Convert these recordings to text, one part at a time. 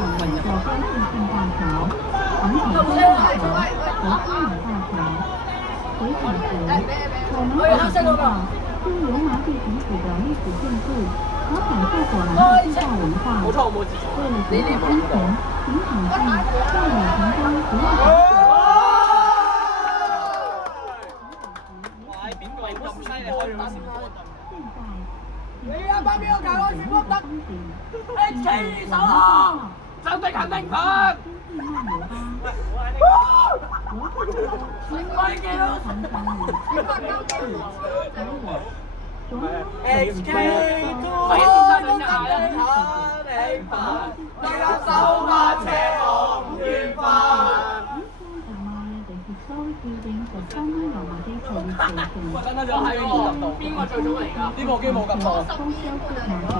站位在高兴庆大桥、广场中大桥和金马大桥。回程时，我们可以看到经罗马地城址的历史建筑和感受果兰的地道文化。为了节省安全，请谨记在旅程中不要打卡。你啊，把邊個搞開全部得？HK 手啊！準備肯定粉。快記咯！HK 都得肯定粉，大家手把車我唔願分。真係就係喎，邊個最早嚟㗎？呢部機冇撳到，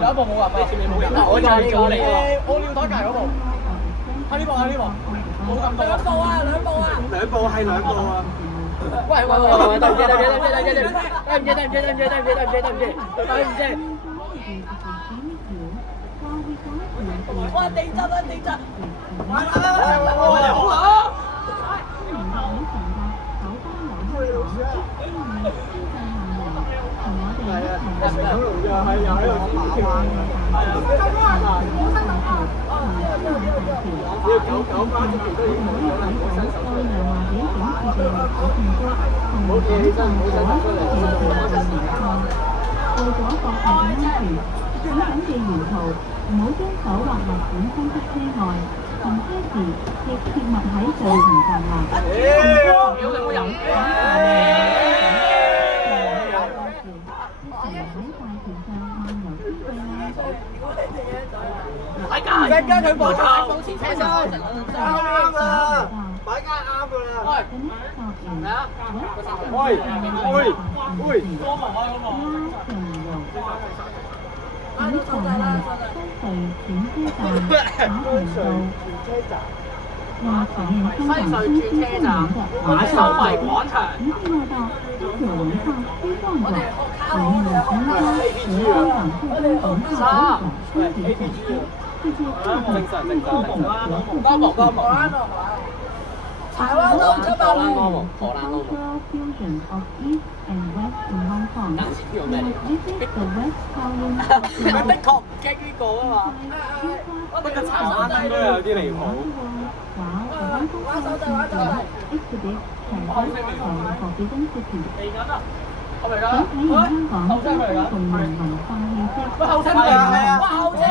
有一部冇撳到，前面冇撳到，我就係我嚟喎。我尿袋隔嗰部，喺呢部喺呢部，冇撳到。兩部啊，兩部啊，兩部係兩部啊。喂，對唔住，哇！地震啊！地震！我哋好啊！係啊，九龍又喺度跳，要九巴之前都已經冇咗啦，唔好伸手出嚟，唔好企起身，唔好伸手出嚟。為咗個人安全，請緊記沿途唔好將手或物件伸出車外，行車時亦切勿喺上行站立。屌你冇人！大家佢冇錯，前車身啱啊，大家啱㗎啦。喂，多毛啊，多毛。西隧轉車站，馬收費廣場。台灣路啫嘛。荷蘭路。佢的確唔經呢個啊嘛。不過柴灣應該有啲離譜。玩手掣。我嚟啦！後車嚟啦！喂，後車嚟啊！哇，後車喎！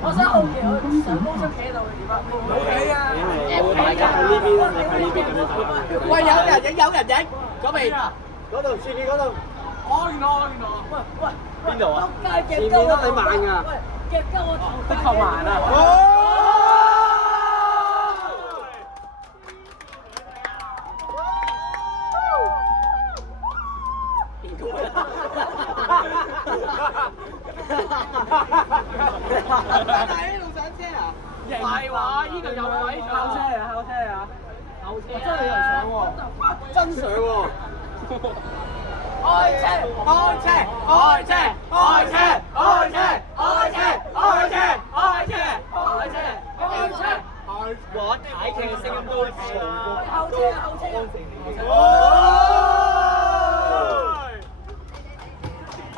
我想好奇，我上高速企喺度點啊？冇企啊！大家喺呢邊啦，你喺呢邊咁樣走。喂，有人影，嗰邊嗰度，前面嗰度。哦，原來。喂，邊度啊？前面都你慢㗎。喂，夾鳩我頭。的確慢啊！喺呢度上車啊？係話呢度有位考車啊！真係有人上喎，真上喎！開車！我睇劇嘅聲音都嘈過。後車！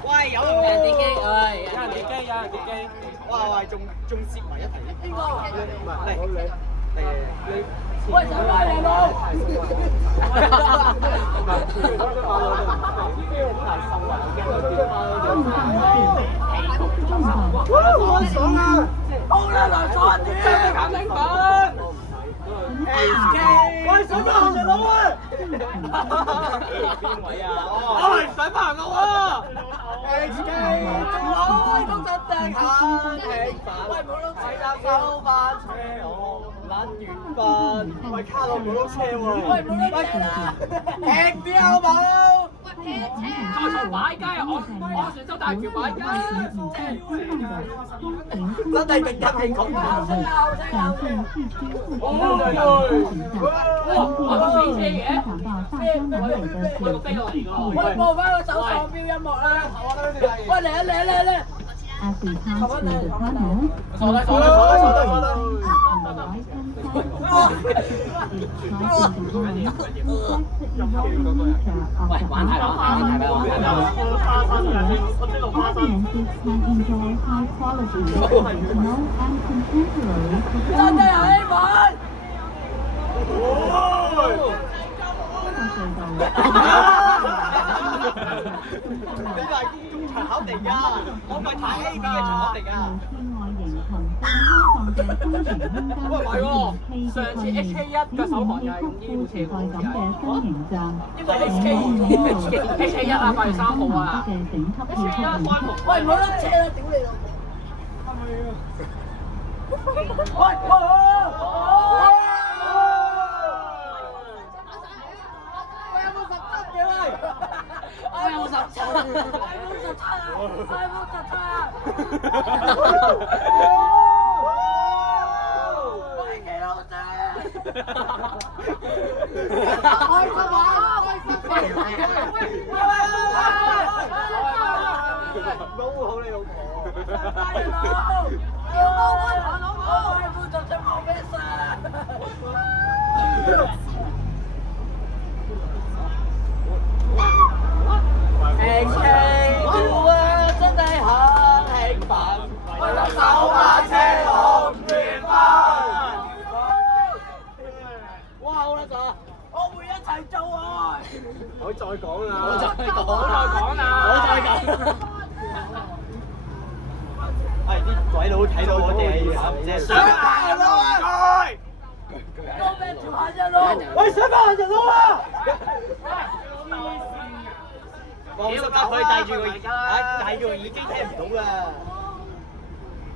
喂，有人跌機，有人跌機，哇！仲攝埋一齊。邊個？唔係你。喂，上翻嚟咯！好爽啊！好啦，來咗啲肯定粉。喂，上翻行人路啊！邊位啊？喂，上翻行路啊！HK 仲開通真正肯定粉。喂，冇碌睇下收翻車我。撚緣分，喂卡路冇碌車喎，喂冇碌車啦，停啲好冇？在擺街啊！我船洲大橋擺街。真係定得係咁啊！喂，播翻個手上標音樂啦！喂，嚟啊嚟啊嚟啊嚟！阿是他住的他們，坐低坐低坐低坐低坐低。喂，玩太啦，玩太啦，玩太啦！ Audiences can enjoy high quality, original and contemporary 真係 performances. 希望。你係公眾場合嚟㗎，我唔係睇 A B 嘅場合嚟㗎。喂，唔係喎，上次 HK1 嘅首航又係用醫護車嘅，因為 HK1 啊，8月3號啊，HK1 開幕。喂，唔好甩車啦，屌你老母！喂！有冇17喂，幾老正！開心啊！保護好你老婆。叫我揾老婆，副組長冇咩事。HK2啊，真係很興奮，為咗手把車龍捲風。哇，好啦咗，我會一齊做愛。我再講啦，我再講。係啲鬼佬睇到我哋即係上班人咯！都俾條下啫咯！喂，上班人咯啊！放心啦，可以戴住個耳機聽唔到㗎。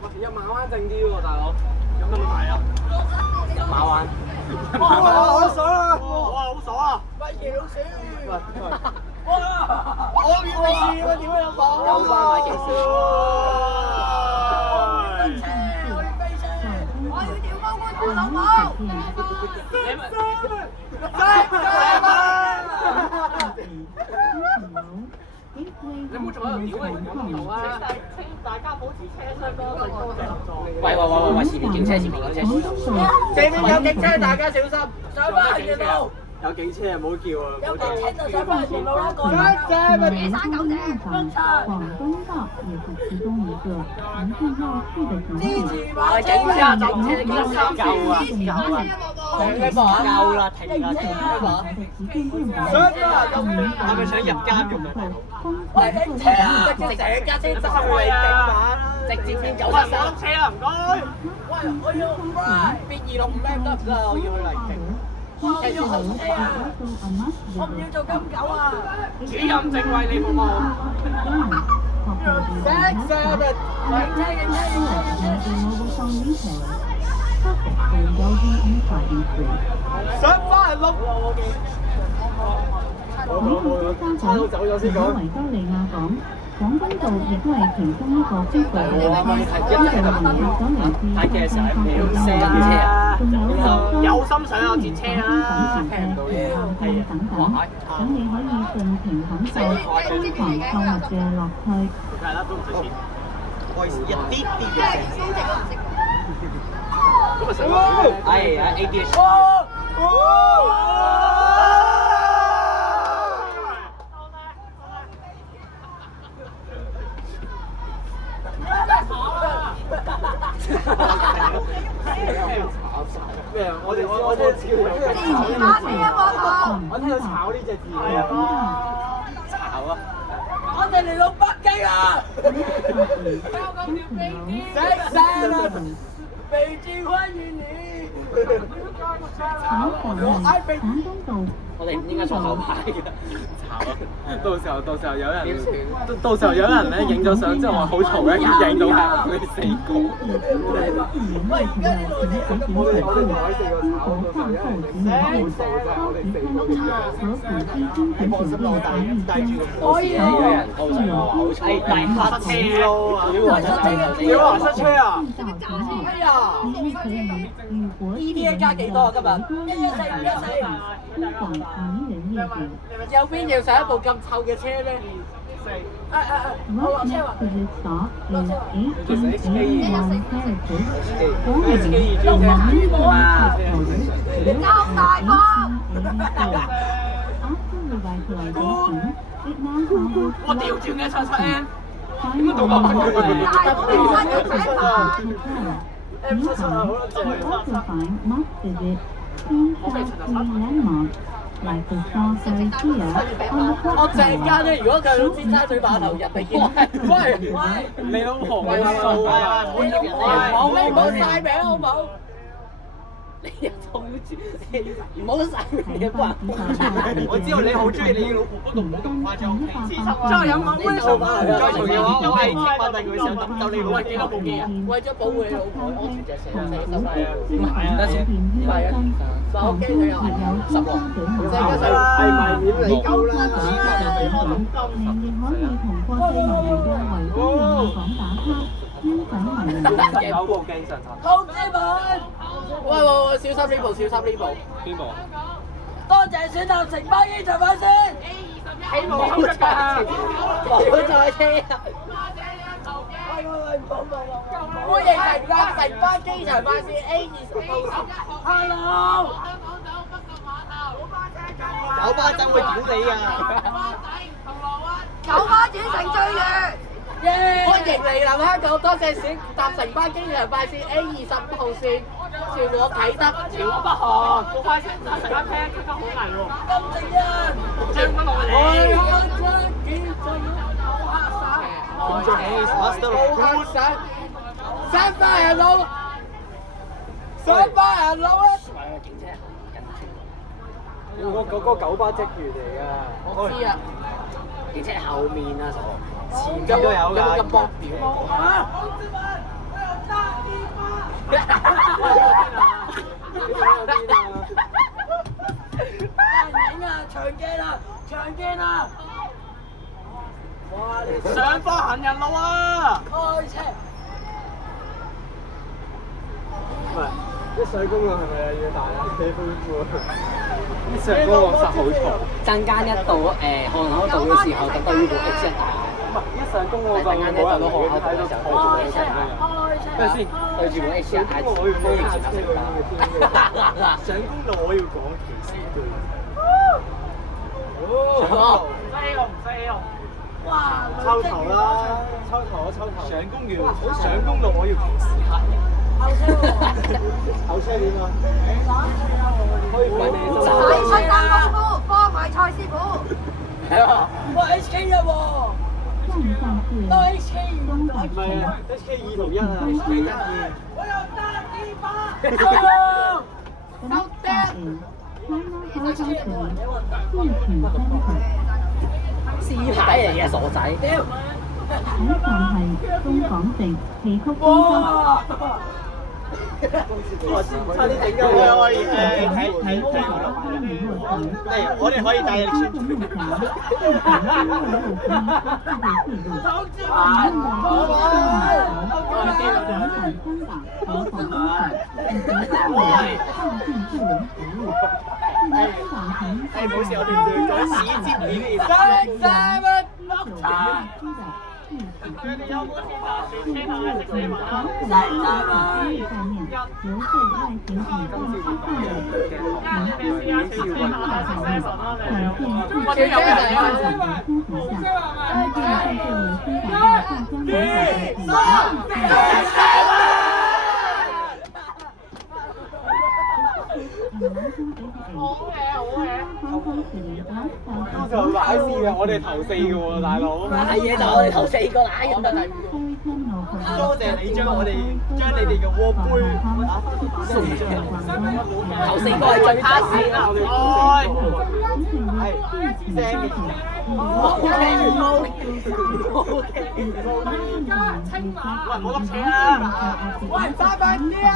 喂，有馬灣正啲喎，大佬。有冇睇啊？馬灣。哇！好爽啊！哇！好爽啊！喂，姚鼠！哇！我要你試啊！點樣有講？有關買幾少？我要飛車！我要調高官我老母！你咪你冇做喺度屌你唔好啊！大家保持車廂多謝合作。喂！前面警車，前面警車，前面有警車，大家小心！上翻人哋路！有警車啊！唔好叫啊！有警車就上翻人哋路啦，過啦！野生狗仔，廣東道也是其中一個一定要去的景點。支持馬車！警車走車警車夠啊！夠啦，停啦，停啦！係咪想入監獄啊？喂，警車啊！直接成架車執去警馬，直接變973車啦，唔該。喂，我要 fly，變265M得唔得啊？我要去嚟警。我要紅車啊！我唔要做金狗啊！主任正為你服務。警車，想翻人碌。差佬走咗先講。維多利亞港，廣東道亦都係其中一個必經嘅路線，呢度連接咗嚟自香港嘅車啊，仲有有心想有電車啦，聽唔到嘢，等等，咁你可以盡情享受瘋狂購物嘅樂趣。係啦，都唔使錢。開始一啲啲嘅。咁咪成咯。係啊 ，ADH。咩啊？我聽自己有我聽到炒呢隻字炒啊！我哋嚟到北京啦！北京歡迎你！炒飯係廣東道我哋唔應該坐後排嘅。到時候有人，到時候有人咧影咗相之後話好嘈咧，要影到係我哋4個。喂，而家呢度你我哋台4個炒，到時候有人影相好嘈啫，我哋4個嘅。你放心啦，我帶住個可以有人到時候話好嘈，大塞車咯啊！你話塞車啊？哎呀！EVA 加幾多啊？今日114。有邊要上一部咁臭嘅車咩？我落車話。其實 HK2 啊！交大方。我調轉嘅77M，點解到咁快嘅我陣間咧，如果佢老尖沙咀碼頭入嚟見，喂，你老婆喂，你唔好晒名好唔好？你又嘈住，唔好晒名嘅幫人幫住。我知道你好中意你老婆，不過唔好咁誇張。再有我威手再嘈嘅話，我係激發定佢想抌走你老婆幾多部機啊？為咗保護你老婆，安全着想死心係啊！唔係啊，等先，係啊，手機佢又係16，係咪面你夠啦？有部機上頭。通知們，喂，小心呢部，小心呢部。邊部啊？多謝選擇城巴機場快線。冇錯，冇再車啊！歡迎乘搭城巴機場快線 A26號線。Hello。九巴真會屌你啊！九巴轉乘最遠。歡迎嚟臨香港，多謝選搭城巴機場快線 A25號線，前往啟德，前往北韓。好快車，搭城巴車，出得好危喎。金正恩，將軍落嚟。好黑晒，三班人路，三班人路啊！警車嗰個九巴職員嚟㗎。我知啊，警車後面啊，傻。前邊都有㗎。有冇咁搏表啊？長鏡啊！長鏡啊！哇！你上班行人路啊！開車。唔係，一上公路係咪又要大氣寬闊？一上公路實好嘈。陣間一到漢口道嘅時候，就對呢部 X 一大。唔係一上公路就陣間一到漢口道嘅時候，對住部 X 一大。等陣先，對住部 X 一大，歡迎前搭城巴。上公路我要講歧視句。哇！抽頭啦，抽頭我抽頭。上公路我要歧視客人。後車點啊？可以俾你洗出間功夫，幫埋蔡師傅。係啊！哇 HK 一喎，都 HK 2唔係啊 ，HK2同1啊 ，HK1 2。我有單機巴。收爹。試牌嚟嘅傻仔。屌！差啲整咗我我哋可以帶你宣傳。冇事，我哋做史節片嘅。佢哋有冇見到船車頭係食死物啊？通常奶試嘅，我哋頭4個喎，大佬。買嘢就我哋頭4個奶咁啊！多謝你將你哋嘅鍋杯送出嚟。頭4個係最卡士啦，係聲。冇咁扯啊！喂，快快啲啊！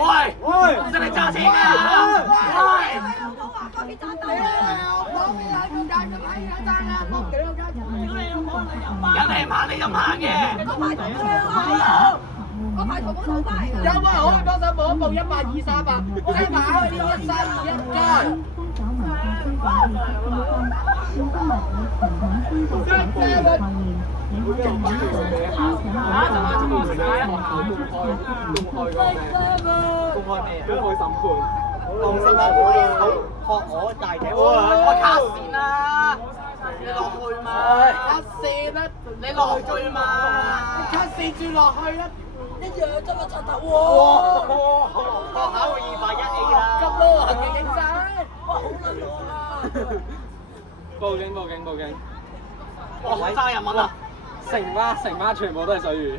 喂，唔使你揸車啊！有你行你就行嘅。我排淘寶淘翻嚟㗎。有冇人可以幫手報一報123即埋開呢1321間。公開咩？公開審判。當審判學我大隻我卡線啦，你落去嘛？卡線啦，你落去嘛？卡線轉落去啦，一樣啫嘛，柒頭喎！學考個281A 啦。咁多行嘅影相，哇好撚攞啊！報警！哇好爭人物啊！成媽全部都係水魚。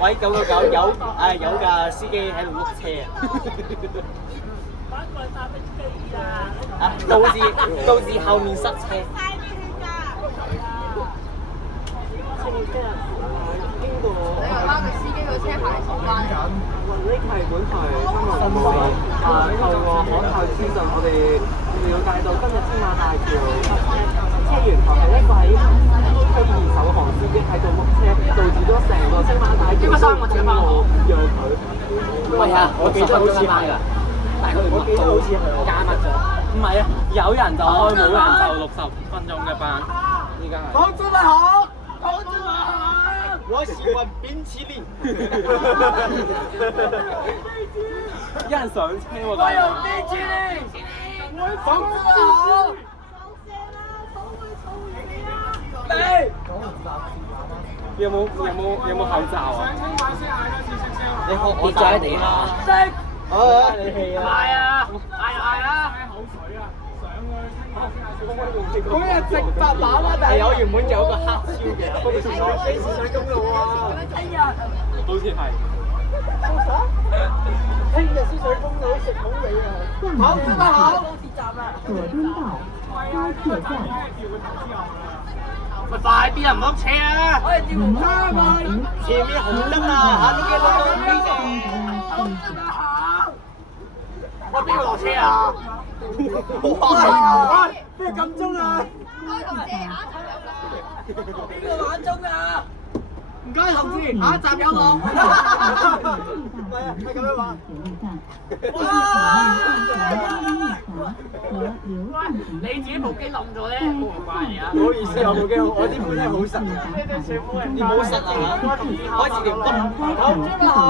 喂，999有架司機喺度碌車啊！導致後面塞車。你話拉個司機個車牌送翻嚟。呢個係本台新聞透過可靠資訊，我哋了解到今日青馬大橋車源頭係一個喺區二手行司機喺度碌車，導致咗成個青馬大橋公路讓佢。喂啊！我記得好似係㗎，但係佢哋我記得好似係加密咗。唔係啊，有人就開，冇人就60分鐘嘅班。依家係。好真係好，好真係好。我喜歡冰淇淋。有人上車喎。我用冰淇淋，好真係好。有冇口罩啊？你學我跌咗喺地下。識。你氣啊！嗌啊！嗌啊！嗰日直達馬啦，但係有原本有個黑超嘅，嗰個廁所幾時上公路啊？哎呀！好似係。聽日先上公路食好味啊！好真係好。左敦道高鐵站。咪快啲啊！唔好車啊！人民大學前面紅燈啊！嚇，都幾多個機啫？喂，邊個落車啊？哇！邊個撳鐘啊？開同志下一站有啦。邊個玩鐘啊？唔該，同志，下一站有我。係啊，係咁樣話。你自己部機冧咗咧，冇關係啊！唔好意思，我部機我啲盤係好實嘅。你唔好實啊嚇！開始條骨。好，真係好。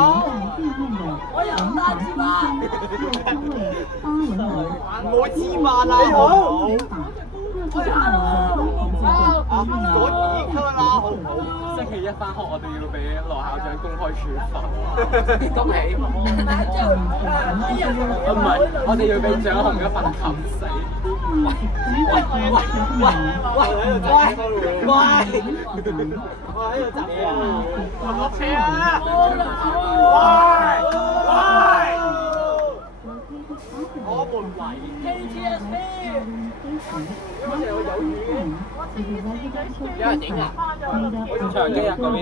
我又唔單止嘛。唔好自慢啦，你好。我已經啦，好唔好？星期一返學，我哋要俾羅校長公開處罰。恭喜！唔係，我哋要俾蔣紅一份冚死。我喺度集嘢啊！落車啊！我們嚟 KTSB。有人影啊！長機啊嗰邊。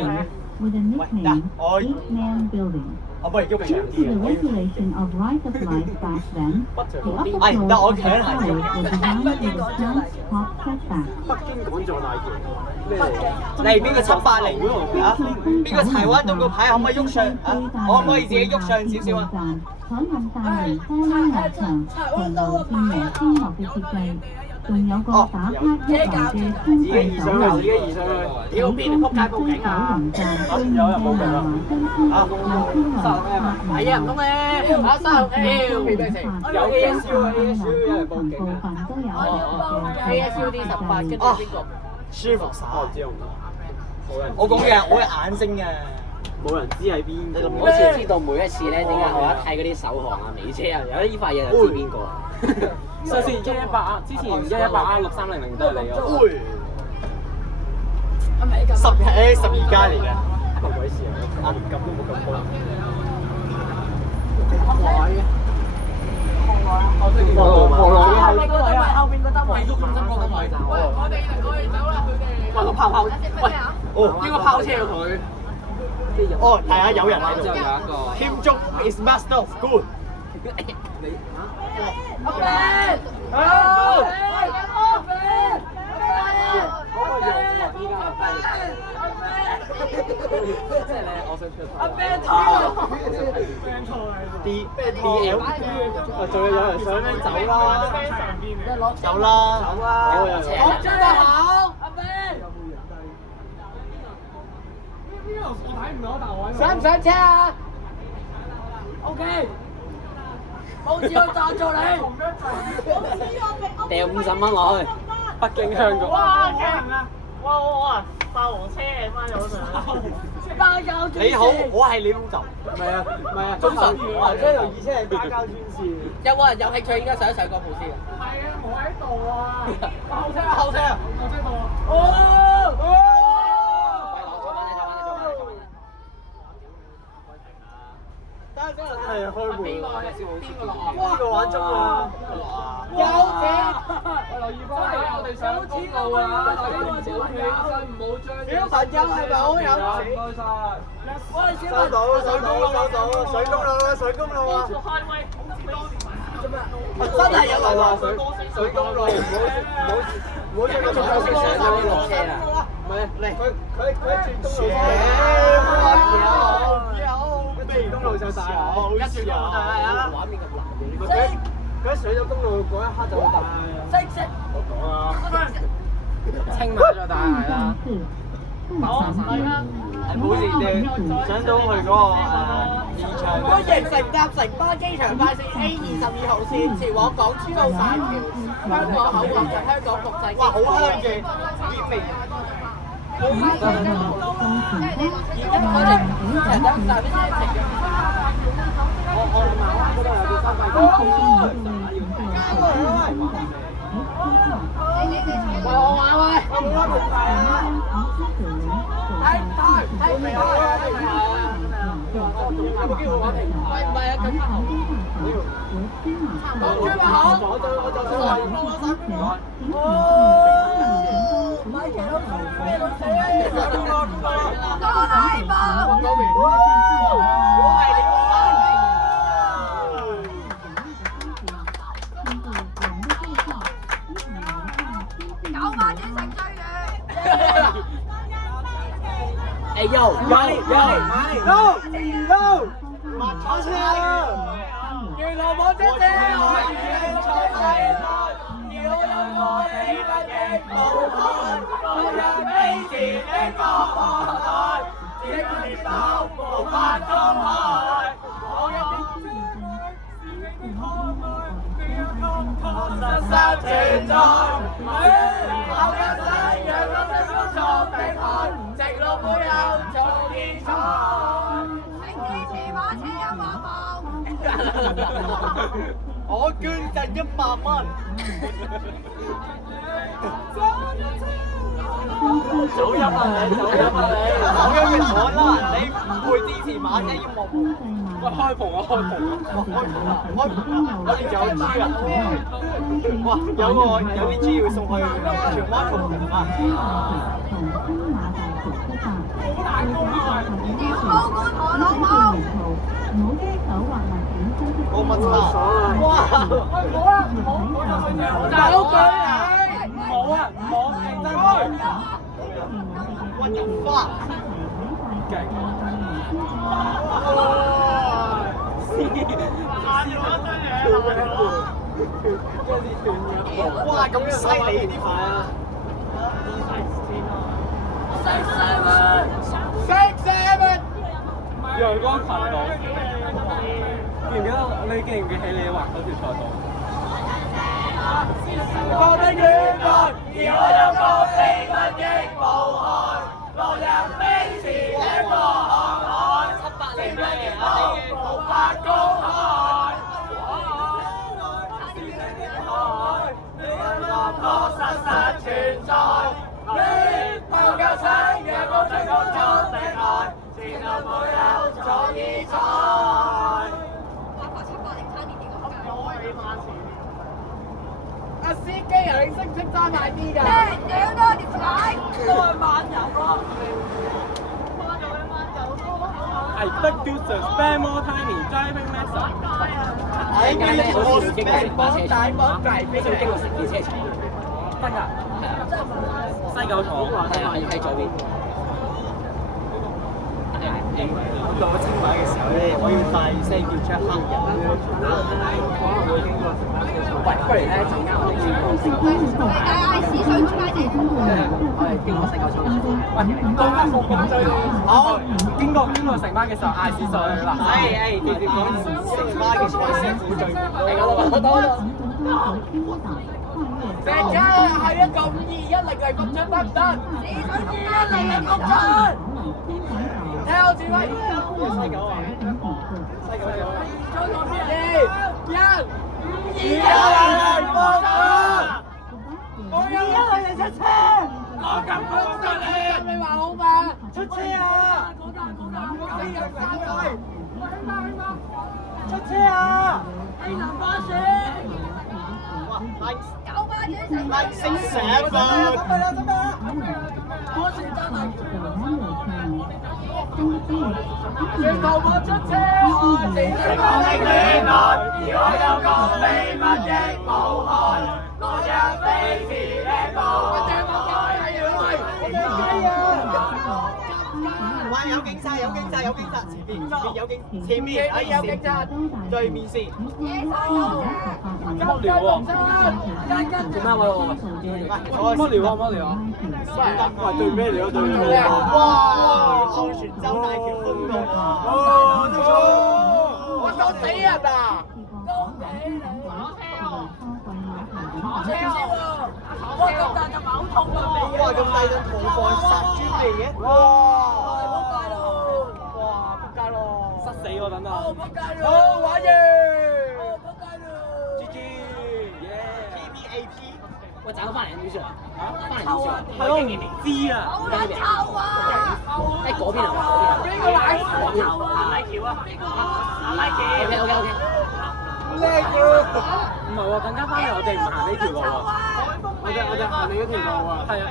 With a nickname, Eight-Man Building. 我不如喐長 Due 啲 to the 啊！ regulation of right of life back then, the upper 哎， floor 得我 of 企 the 喺 tower 度。 was designed with a slant top setback. 北京講座大橋咩嚟？嚟邊個780喎？啊？邊個柴灣棟個牌可唔可以喐上啊？可唔可以自己喐上少少啊？採用大型玻璃幕牆同流線型天幕嘅設計，仲有個打卡一流嘅天際走廊。自己移上去。屌邊撲街報警啊！有人報警啊！係啊，唔通咧？打三屌！有 ASU 啊 ASU 有人報警啊！ASUD 18跟住邊個？舒服晒。我知我冇人。我講嘅係我嘅眼睛啊！冇人知喺邊個。我先知道每一次咧，點解我一睇嗰啲首航啊、尾車啊，有呢塊嘢就知邊個。上次118R，之前118R 6300都係你啊。12間嚟嘅，乜鬼事啊？啱咁都冇咁高。後邊個燈位都咁深個燈位。我哋走啦，佢哋。喂，個炮，喂，呢個炮車佢。哦，係啊，有人喺度。之後有一個。Kim Jong is master of good。你阿 Ben，即係咧，我想出阿 Ben D L， 仲有人想咩走啦？走啦！我追得好，阿 Ben。想唔想車啊 ？OK。冇紙去贊助你。掉50蚊落去。北京香港。哇勁啊！哇！霸王車嚟翻咗上。你好，我係你老豆。唔係啊，忠實。華車同二車係打交專線。有冇人有興趣應該上一上個部先？係啊，我喺度啊！後車後車啊！後車到啊！係開門。邊個落啊？邊個玩中啊？有錢！留意翻我哋上公路啊！大家唔好起身，唔好將小朋友係咪好有錢？唔該晒。收到，水公路啊！開威！真係有人話水公路，唔好將個水公路上邊落車啊！唔係，嚟佢轉公路咩公路就大好似啊！畫面咁難嘅，佢上咗公路嗰一刻就好大。識我講啊！青馬再大係啦。唔好意思，上到去嗰個現場。歡迎乘搭城巴機場快線 A22號線前往港珠澳大橋香港口岸及香港國際機場。哇，好香嘅熱味。而家佢哋成日大啲車程。我馬灣嗰度有啲收費。喂，我玩喂！睇未啊？有冇機會玩停牌？唔係啊，咁好。我追埋好。我就想話。買旗佬咩老死啊！多大包？我係你個哎呦，哪里？Go！ 馬車啊！原來我姐姐可以在世上，要有我你不應無憾，我讓悲前的江海，只跌倒無法公開。我一實實存在，我嘅世讓我的工作平衡，直路背後做現場。我捐贈100蚊。早飲啊你！早飲要我啦！你唔會支持馬仔要望。喂，開篷啊！我哋有豬啊！哇，有啲豬要送去荃灣同城啊！冇乜差。哇！唔好啊！唔好大佬佢唔好啊！唔好認真開。What the fuck？ 哇！咁犀利啲牌啊！6-7陽光群島，記唔記得？你記唔記起你畫嗰條賽道？我的願望，而我有個秘密的無害，落入悲詞的過航海。人你識唔識揸快啲㗎？屌多條仔，都係漫遊咯。I think you should spend more time in driving lesson。係嘅，我是經過大幫大飛機經過城市車場。得㗎，係啊，西九廠係啊，要喺左邊。到清邁嘅時候咧，我要帶西叫出黑人咧，可能會經過城巴嘅時候，喂，不如咧陣間我哋要嗌屎水出街啫。我哋經過西九廠。喂，講翻復講最好，經過城巴嘅時候嗌屎水嗱。直接講城巴嘅時候師傅最高。成家係一個521嚟復出得唔得？屎水出街嚟復出。睇我指揮。西九啊！西九有啊！ 2、1，放咗！我有一個人出車，我咁講咗你話好嘛？出車啊！出車啊！機能巴士。九巴車成升成分。嗰時真係全球我出車，我是我的戀愛，而我有個秘密的武漢，我將飛馳的步，我將我嘅雞啊！哇！有警察，前面有警察，對面先。乜料喎？做咩喎？乜料啊？喂，對咩料？對咩？哇！澳船洲大橋封路啊！我到死人啊！哇！咁大隻矛痛啊！哇！咁大隻銅塊殺豬嚟嘅！哇！塞死我等等。好玩嘢！ GG，耶 PPAP。我找到翻嚟女士，翻嚟女士，係咯，知啊。好撚臭啊！喺嗰邊啊，邊個奶屎臭啊？拉橋啊！拉橋。OK。叻嘅。唔係喎，等間翻嚟我哋唔行呢條路喎。我哋行你嗰條路啊。係啊。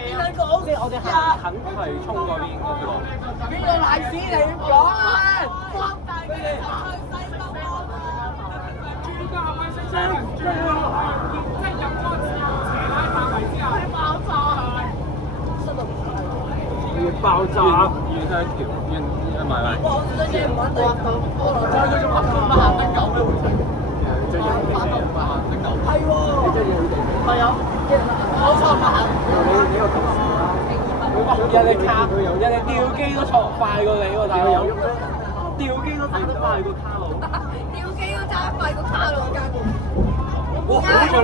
即係我哋行近葵涌嗰邊嗰條路。邊個奶屎嚟講啊？爆炸！原係條原唔係。我真係唔揾到。我再嗰種乜行得狗咩會出？最近乜行得狗？係喎。係啊。我錯乜行？你個同事啦。人哋吊機都錯快過你喎，大佬。吊機都打得快過卡路。吊機都揸快過卡路間。我好在呢個。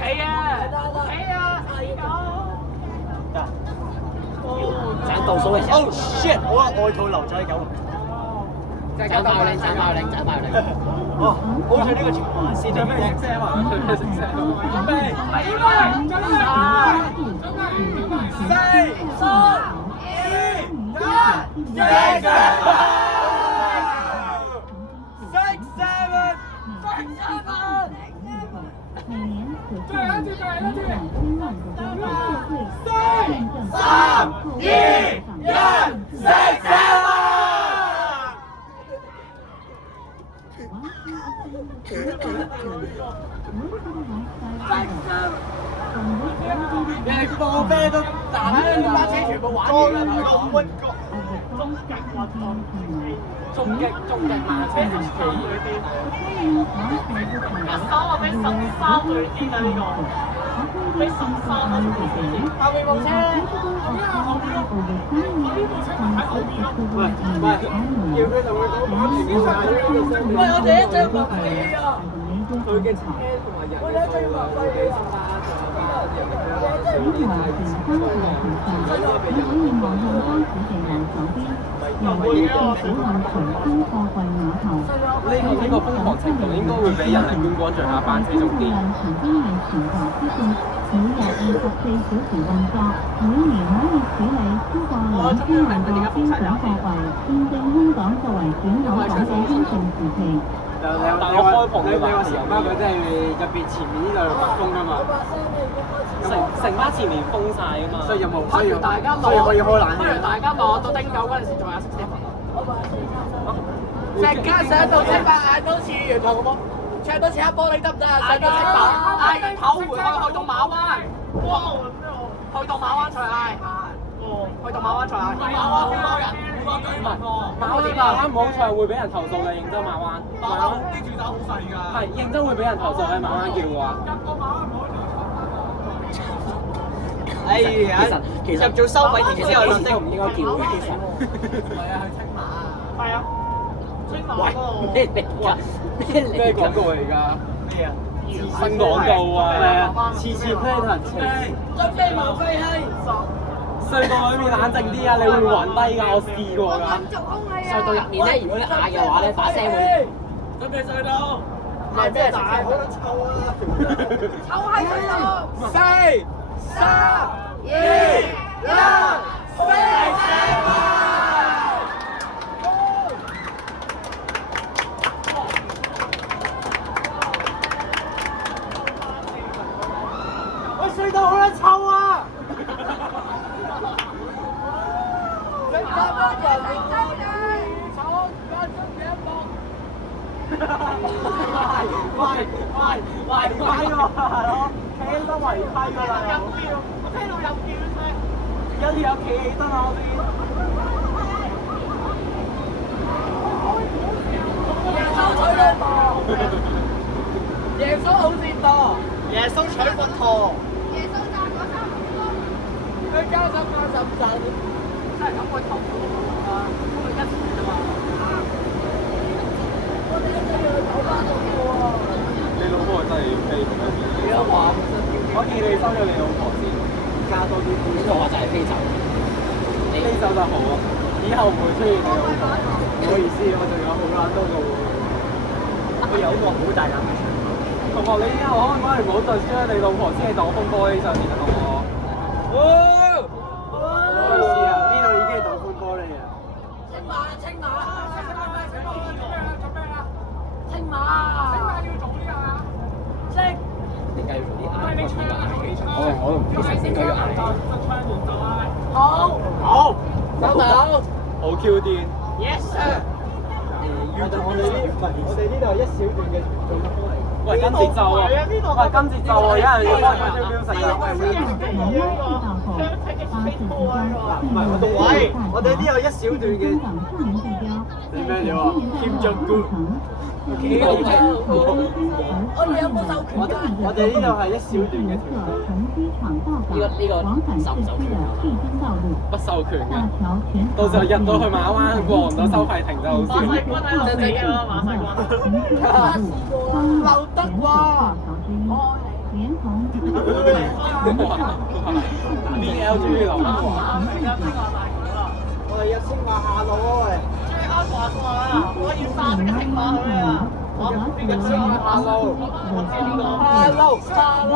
企啊！整倒數嘅時候。Oh shit！我外套留咗喺九龍。賺爆領！哦，好在呢個情況下先。做咩食聲啊？做咩食聲？準備。每年可获200,000万的标准社会验证后你放啤都彈咗把車全部玩完啦！終極慢車神奇嗰啲。我俾13對啲啊呢個，俾13蚊對啲。後面部車。叫佢同佢講把自己曬咗呢個聲。喂，我哋一張白飛啊！佢嘅車同埋人嘅數量會比其他喜歡前方嘅行程，你可以望向當時嘅右手邊，由北至小岸隨風貨櫃碼頭。呢個瘋狂程度應該會比人力觀光最後一班車仲癲。曾經係全球之冠，每日24小時運作，每年可以處理超過2000萬個標準貨櫃，見證香港作為顯老黨嘅興盛時期。你話成班佢真係入邊前面呢度北風㗎嘛？成班前面封晒㗎嘛。所以有冇？不如大家所以可以開冷氣。不如大家望到丁九嗰陣時，仲有Stephen。陣間上到青白眼都似完好冇？唱多次黑玻璃得唔得啊？上到青白，嗌跑回去到馬灣，去到馬灣才嗌，去到馬灣才嗌。馬灣邊個人？馬灣唔好唱會俾人投訴嘅，認真馬灣。馬灣啲住宅好細㗎。係認真會俾人投訴嘅馬灣叫嘅話。哎呀，其實做收費員之後，都唔應該叫嘅其實。係啊，去青馬啊。係啊。喂，咩嚟㗎？咩廣告嚟㗎？咩啊？新廣告啊！係啊，次次 plan 準備無飛氣。隧道裏面冷靜啲啊！你會暈低㗎，我試過㗎。隧道入面咧，如果你嗌嘅話咧，把聲會。準備隧道。係咩大？好撚臭啊！臭閪隧道。4、3、2、1，飛車嘛！隧道好撚臭啊！喂喎，企得違規㗎啦！我聽到有叫聲。有條友企起身啊！耶穌好善多，耶穌取佛陀。佢交手90陣，真係咁會痛啊！咁佢一次啫嘛。我哋一定要去酒吧度嘅喎。你老婆真係要飛咁樣。你老婆我見你收咗你老婆先，加多啲呢個話就係飛走。飛走就好啊！以後唔會出現你老婆。唔好意思，我仲有好撚多個會。我有個好大眼嘅。同學，你以後可唔可以唔好再將你老婆先係擋風玻璃上面啊，同學？唔好意思啊，呢度已經係擋風玻璃啊。青馬，青馬要做啲啊！點解要做啲嗌？我都唔知成點解要嗌。好，收到。好 Q 癲。 Yes sir。我哋呢度係一小段嘅做乜嚟？喂，跟節奏啊！喂，跟節奏啊！有人要開張標成啊！唔係我讀位，我哋呢度一小段嘅。你咩料啊？添足菇。我哋有冇授權㗎？我哋呢度係一小段嘅條道。不授權嘅。到時候入到去馬灣過唔到收費亭就好笑。馬細軍喺度死㗎啦，馬細軍。劉德華。BL 終於留德華。我哋入青馬下路啊！喂。啱話過啦，我要殺呢個青馬佢啊！我邊個青馬下路？我知呢個。下路，下路，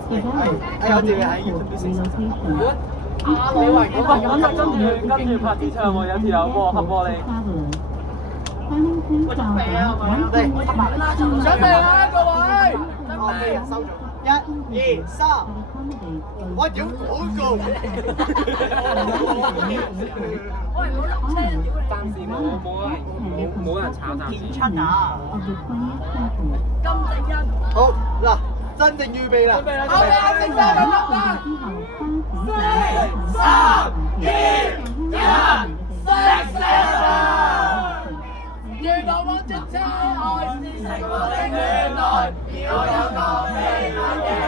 你話咁跟住拍子唱喎，有條友喎黑玻璃。我準備啊，係咪啊？準備啊，各位！收咗。1、2、3，我屌廣告。暫時冇人炒暫時。出啊！金正恩。好嗱，真正預備啦。好啦，正三分鐘啦。4、3、2、1，食啦！原來我最真愛是食我的戀愛，而我有個美麗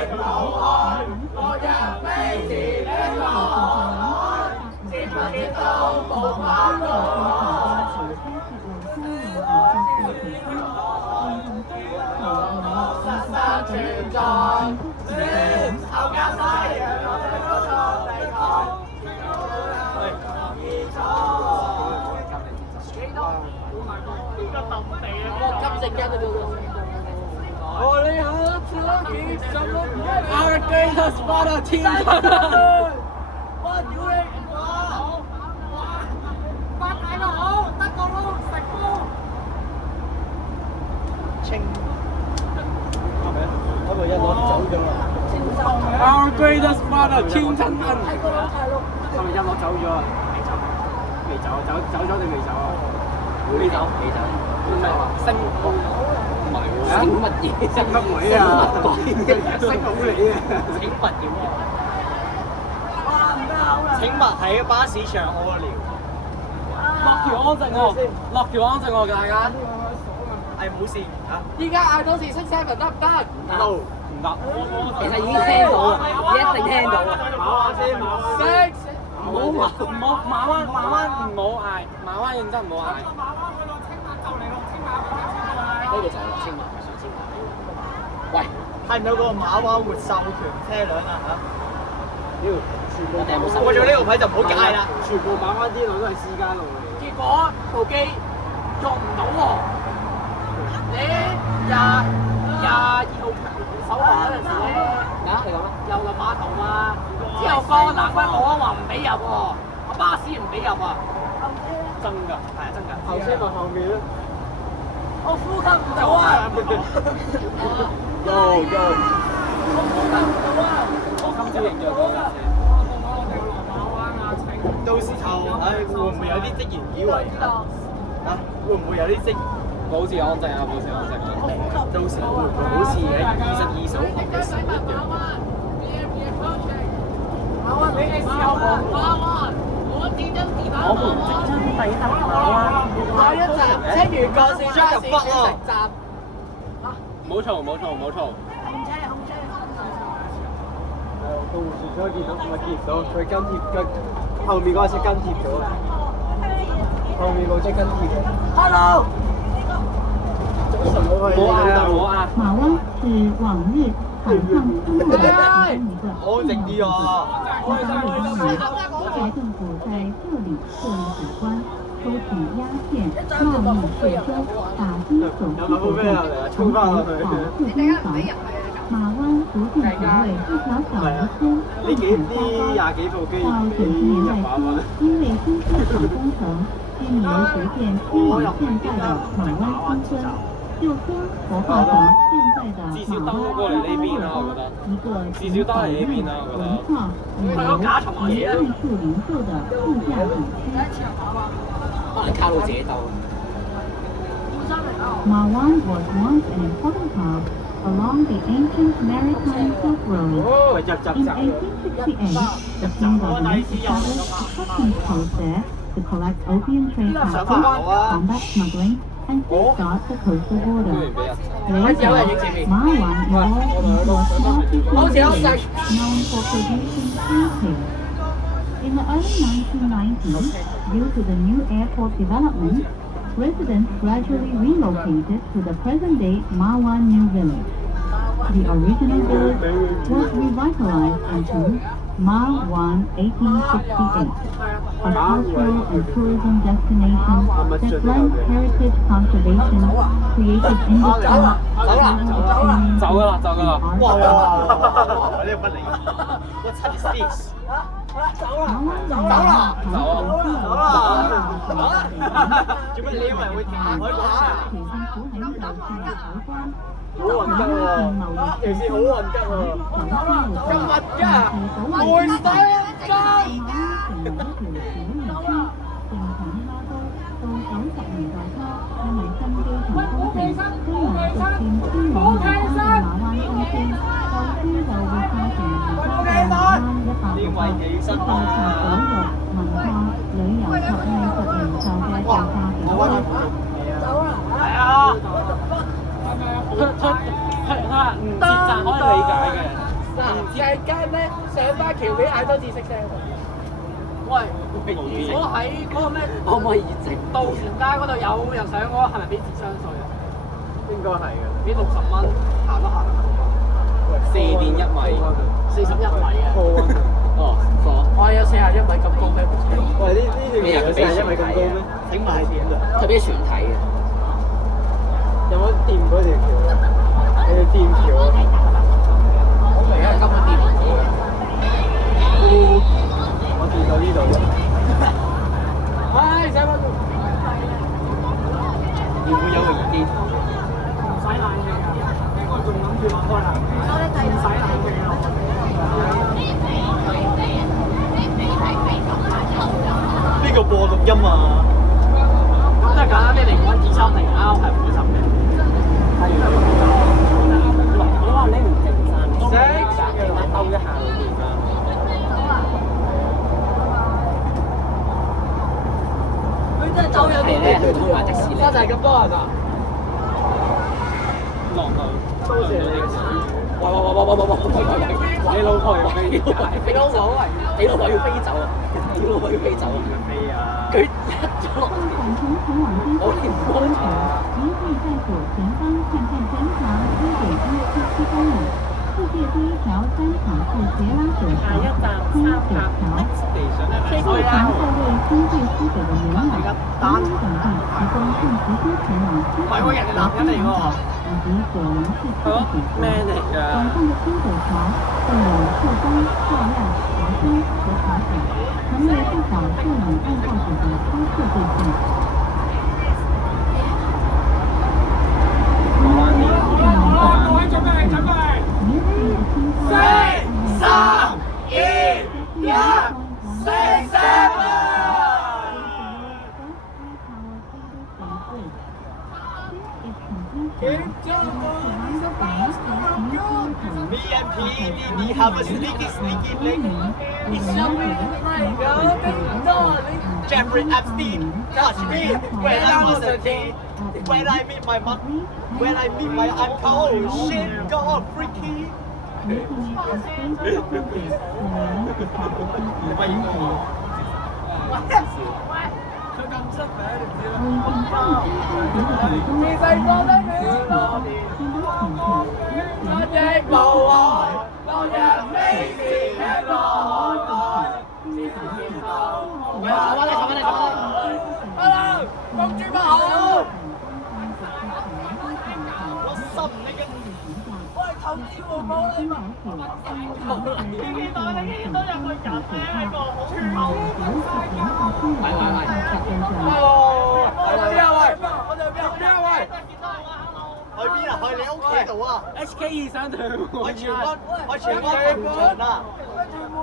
的母愛，我若非是戀愛，接不接都無法講。實實存在，戀後加西洋，我哋都錯地講，已錯。金正恩啊！我哋下次見，十六 greatest father 天真。哇！屌你！哇！發大佬好，得個撈食煲。清係咪啊？嗰個一攞走咗啦。Our greatest father 天真恩。係個老大佬。係咪一攞走咗啊？未走，走咗定未走啊？未走。唔係升好，唔係喎。升乜嘢？升乜鬼啊？升好你啊！請勿點啊？請勿喺巴士上屙尿。落條安靜喎，落條安靜喎，大家。係冇事嚇。依家嗌多次識 seven 得唔得？唔得。其實已經聽到啦，一定聽到啦。馬灣先，馬灣。識。唔好馬灣唔好嗌，馬灣認真唔好嗌。呢個就係青馬，上青馬。喂，睇唔到嗰個馬灣活獸權車輛啊嚇！屌，全部過咗呢個位就唔好界啦。全部馬灣啲路都係私家路嚟。結果部機用唔到喎。你22號首航嗰陣時咧，你講咩？遊輪碼頭嘛，之後個南關保安話唔俾入喎，個巴士唔俾入啊。真㗎，係啊真㗎。後車咪後面咯。我呼吸唔到啊！有。我今朝影咗嗰架車。到時候，會唔會有啲職員以為會唔會有啲職員？保持安靜啊！保持安靜啊！到時候會唔會好似喺22艘航嘅時一樣？我們即將抵達馬灣。下一站青嶼幹線巴士轉乘站。冇嘈冇嘈冇嘈。到船車見到咪見唔到，佢跟貼後面嗰架車跟貼咗啊！後面部車跟貼嘅。Hello。马湾是往日海上通的其中一个安靜啲啊！台政府在这里设立海关，收取鸦片、贸易税收、打击走私活动，同时保护边防。马湾逐渐成为一条小渔村，呢廿幾部機到90年代初，因为新市场工程，居民逐渐迁往现在的马湾新村。旧村活化成现在的马湾新村一个集保育、文化、旅游及艺术零售的度假景区。可能靠到自己鬥。Mawan was once an important hub along the ancient maritime Silk Road. In 1868, the Qing government established a customs process to collect opium trade taxes, combat smuggling, and safeguard the coastal border. Later, Mawan evolved into a small fishing village known for producing seafood. In the early 1990s, due to the new airport development, residents gradually relocated to the present-day Mawan New Village. The original village was revitalized into Mawan 1868, a cultural and tourism destination that blends heritage conservation, creative industry, travel, experience, 哇！ art. 呢個不理，What time is this？ 做乜你以為會停海廣場？好運吉喎！條線好運吉喎！咁密㗎，會死㗎！呢位幾新啊！係啊！佢話唔節賺可以理解嘅。嗱，陣間咧上翻橋面嗌多次識聲。喂，如果喺嗰個咩？可唔可以直渡船街嗰度有人上嗰個係咪俾智商稅啊？應該係嘅，俾60蚊行一行。 4點1米，41米啊！哦，我有41米咁高咩？喂，呢條有41米咁高咩？請問係點啊？佢俾船體嘅。有冇掂嗰條橋啊？你要掂橋啊？我而家今日掂音啊！咁即係簡單啲嚟講，230 R 係50嘅。例如你話你唔停晒，唔停晒，起碼兜一下裏邊啦。佢真係周有啲咧，去通埋迪士尼。就係咁多啊！落去，多謝你。喂！你老婆要飛走，你老婆喂，你老婆要飛走啊！你老婆要飛走啊！飛啊！佢一咗落到返程前往金沙景点时，您可以在左前方看看全长1.177公里、世界第一条单场式捷拉索桥——黑水桥。这条会为新界西北的游览、观光等地提供更直接前往西北和东南角以及九龙市区的选择。晚上的清水桥会有侧灯、照亮、爬升和爬伞，成为不少摄影爱好者的拍摄对象。你 have a sneaky link. It's something like Jeffrey Epstein touched me when I was a kid. When I meet my mom, when I meet my uncle, shit got freaky. 去邊啊？去你屋企度啊 HK 2三屯，我荃灣墳場啊！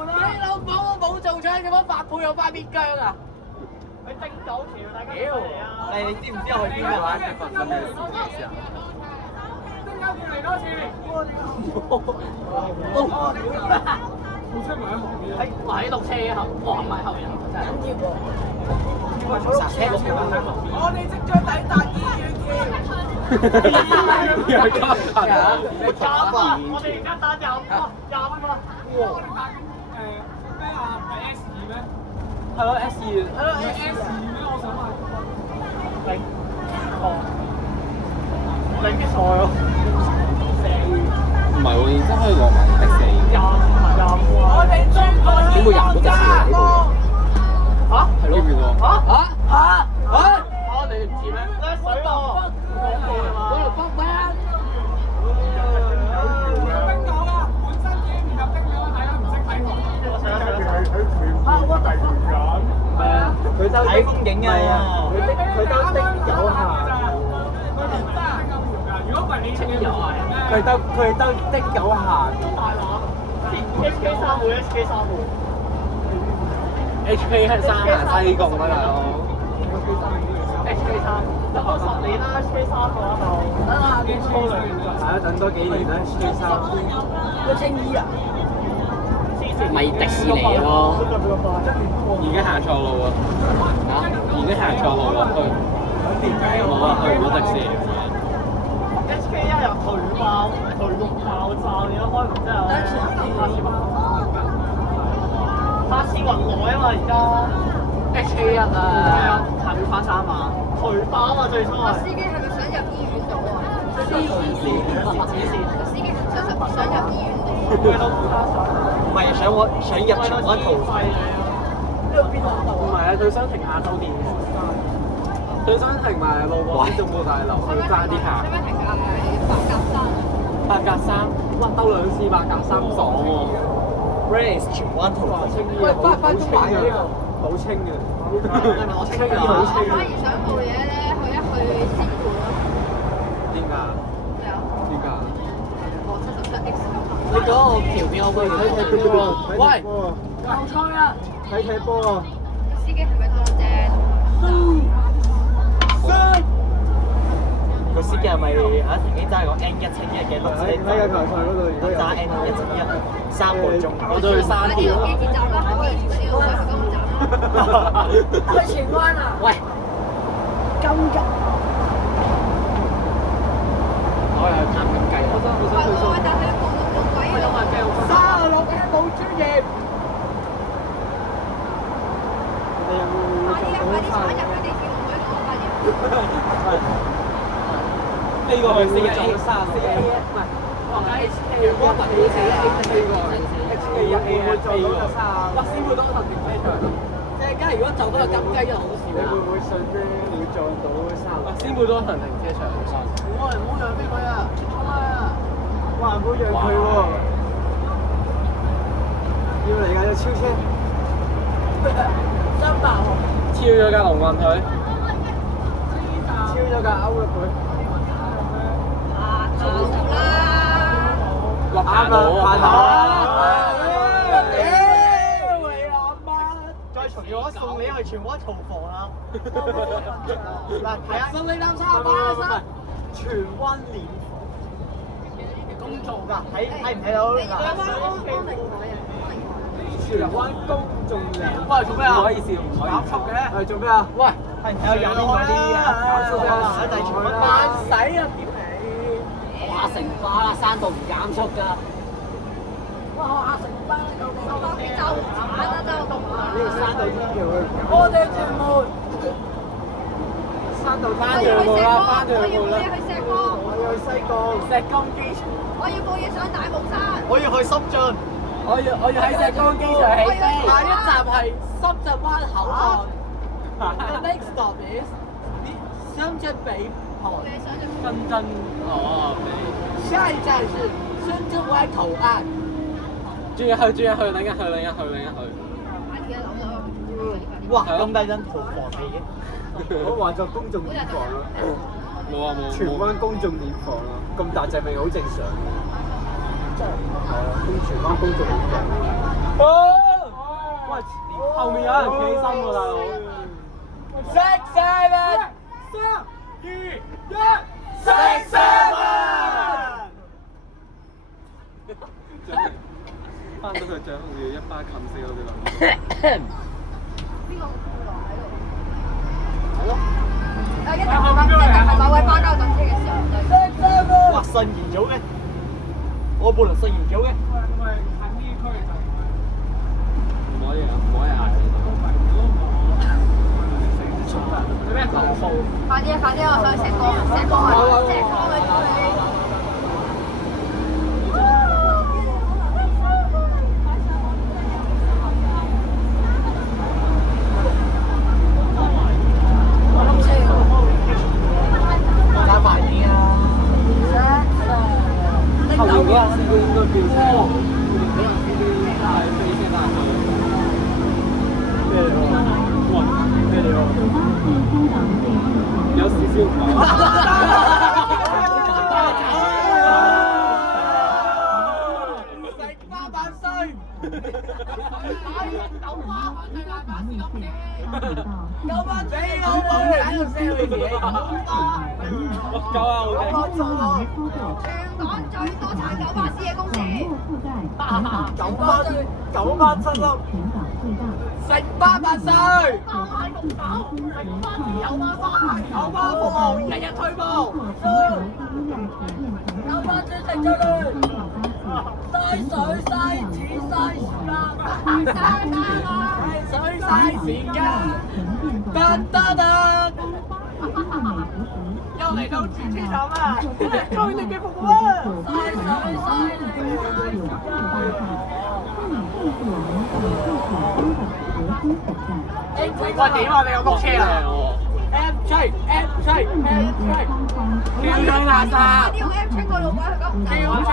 你老母我冇做錯，點解發配有塊面姜啊？去汀九橋，大家嚟啊！你知唔知我去邊啊？發生咩事啊？汀九橋嚟多次。喺落車後，哇唔係後人真係緊要喎。我哋即將抵達醫院橋。又加價啊！你加啊！我哋而家打廿啊！哇！咩啊？唔係 S2咩？係咯 S2，係咯 S2咩？我想問。零比賽咯。唔係喎，認真可以落埋的士。我哋中國點會廿個的士嚟呢度？嚇？係咯。你哋唔知咩？水喎。冰島啊，本身已經唔入冰島啦，大家唔識睇圖。佢兜睇風景啊！佢兜的有限。如果唔係你請有限。佢兜的有限。大話！HK3會 HK3會。HK 係三行西貢啊，大佬。HK3等多10年啦，HK3嘅話就係啊，等多幾年啦，HK3。都青衣啊？咪迪士尼咯。已經行錯路啊！已經行錯路落去。冇啊，去唔到迪士尼。HK1又頹到爆炸，你都開唔之後咧，巴士運來啊嘛而家。HK1啊，下面翻3晚，頹爆啊最初係。司機係咪想入醫院度啊？黐線，司機想入醫院度。佢都唔加上。唔係想入荃灣淘費你啊！呢度邊度？唔係啊，佢想停亞洲電視，佢想停埋路環中部大樓去揸啲客。使唔使停啊？白鴿山。哇，兜2次白鴿山爽喎 Where is 荃灣淘好清嘅，好清嘅，好清嘅。係咪我清㗎？好清反而想報嘢咧，去一去先盤咯。點解？咩啊？點解？我77X 你嗰個橋面我會睇波。喂，球賽啊！睇波啊！司機係咪多啫？個司機係咪曾經揸過 N171嘅綠色？喺個球賽嗰度，如果有揸 N171 3個鐘，我都去3呢條。個機鐵站啦，下邊嗰啲我去金站。去荃灣啊！喂，金吉，我又斬緊計，我想去喂，但係個位我有問計我36嘅冇專業。你有冇快啲啊！快啲闖入去地鐵，唔好同我發現。飛過去4A，唔係，我講 HK，如果唔係4A 飛過去 HK1A 會做到個三？哇！師傅都肯定飛場。即係，梗係如果就嗰個金雞就好笑你會啦。唔會信咧？你會撞到三？先會多行停車場好新。唔好讓俾佢啊！衝啊！哇！唔好讓佢喎，要嚟㗎要超車。雙爆紅。超咗架龍運佢，超咗架歐入佢。好啦，落下我下再重要我送你去荃灣屠房啦。嗱，睇下送你攬300荃灣殮房。公眾嗱，睇唔睇到你啱啱嗱？安寧台啊！荃灣公眾殮喂，做咩啊？唔好意思，唔好意思。減速嘅。係做咩啊？喂，係有飲嗰啲啊，搞笑啊，喺第荃灣慢使啊！屌你！哇！成巴啦，山道唔減速㗎。哇！成巴啦，究竟我邊就慘啦，真係咁呢個山道天橋去我哋屯門。山道我天要去石橋啦，崗，我要冇嘢去石崗，我要去西貢，石崗機場。我要冇嘢上大帽山。我要去深圳，我要喺石崗機場起飛。下一站係深圳灣口岸。The next stop is 深圳北口岸。你想深圳哦，下一站是深圳灣口岸。轉一去，另一去。快啲啊！諗哇，咁大陣屠房嚟嘅，我話作公眾殮房啦，冇。荃灣公眾殮房啦，咁大隻味好正常嘅，係啊，荃灣公眾殮房。喂，後面有人企起身喎，大佬。 Six seven 3、2、1 Six seven。翻到佢獎要一巴冚死我哋兩個。邊個會落喺度？係咯。一定係某位巴交等車嘅時候。哇，信賢組嘅，我本來信賢組嘅。唔可以嗌。有咩投訴？快啲啊！快啲啊！我想去石崗啊！石崗啊！加快啲啊！後面嗰陣時應該叫車，嗰陣時啲大飛車大去。咩嚟喎？哇！咩嚟喎？有少少唔9蚊俾我冇你喺度 sell 你自己。夠啊！好嘅。全港最多踩9巴士嘅公司。9班7粒。食800歲。有巴服務，日日退步。9班專食出去。嘥水嘥錢嘥時間。嘥水嘥時間。得。又嚟到轉車站啦！佢哋嘅服務啊！嘥水嘥力。喂，點啊？你有碌車啊？M train。叫佢垃圾。啲 M train 個老闆佢咁唔叫佢垃圾。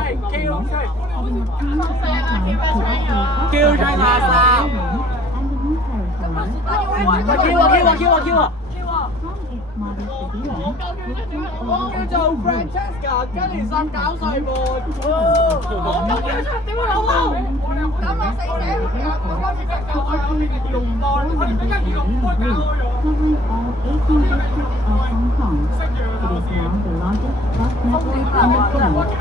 叫啊！我叫做 Francesca，今年19歲半。我咁叫出點會老母？咁我死者，我幫你食9歲。用多，我哋點解要用開搞我用？ 18 district of Hong Kong. It is now the largest bus network in the world.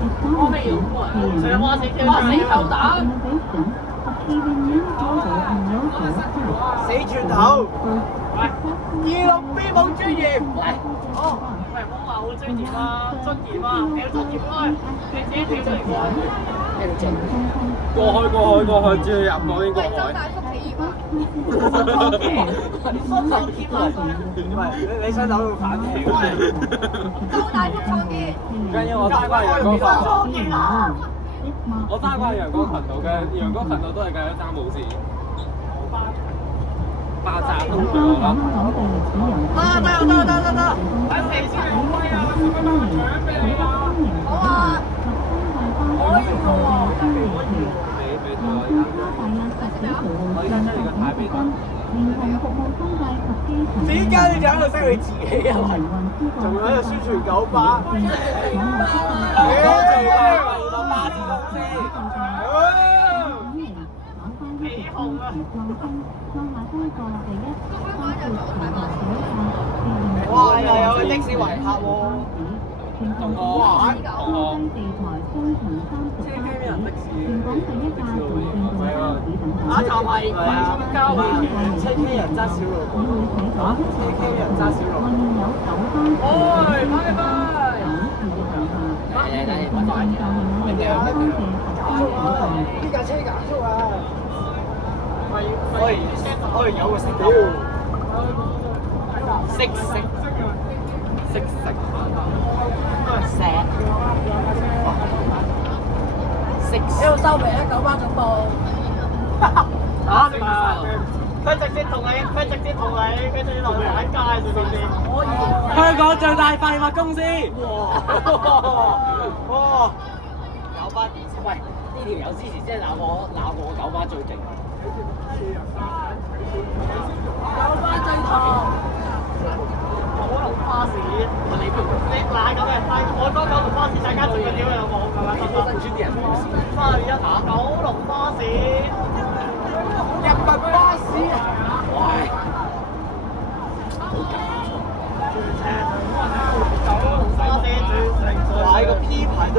Its technology, innovation, achieving new global and local success. 死轉頭，二六 B 冇專業。喂，我話好專業啊，專業啊，你要專業開，你自己跳出嚟講。過去，轉入講應該貴州海。大福企業啊！你想扭到反艇？周大福創建，唔緊要，我揸慣陽光群，我揸慣陽光群島嘅，陽光群島都係繼續爭無線。爆炸都唔對我啦。得，喺四千好威啊！我話可以俾我而家將你個太俾我。點解你就喺度識你自己啊？仲喺度宣傳九巴，巴士公司。哇！又有個的士圍拍喎。同我玩，同我。車機俾人的士。啊，就係貴州交啊！車 K 人揸小路啊！車 K 人揸小路。喂，拜拜。呢架車減速啊！可以有個食屌，識食。喺度收皮啊！九巴總部。啱啊！佢直接同你，佢直接落嚟喺街上邊。可以。香港最大廢物公司。哇！九巴喂，呢條友之前真係鬧我九巴最勁。九巴最頭。九龍巴士，你嗱咁嘅，我講九龍巴士，大家知唔知點有冇咁樣？新村啲人表示31下九龍巴士，人民巴士啊！喂，九龍巴士轉乘哇！呢個 P 牌都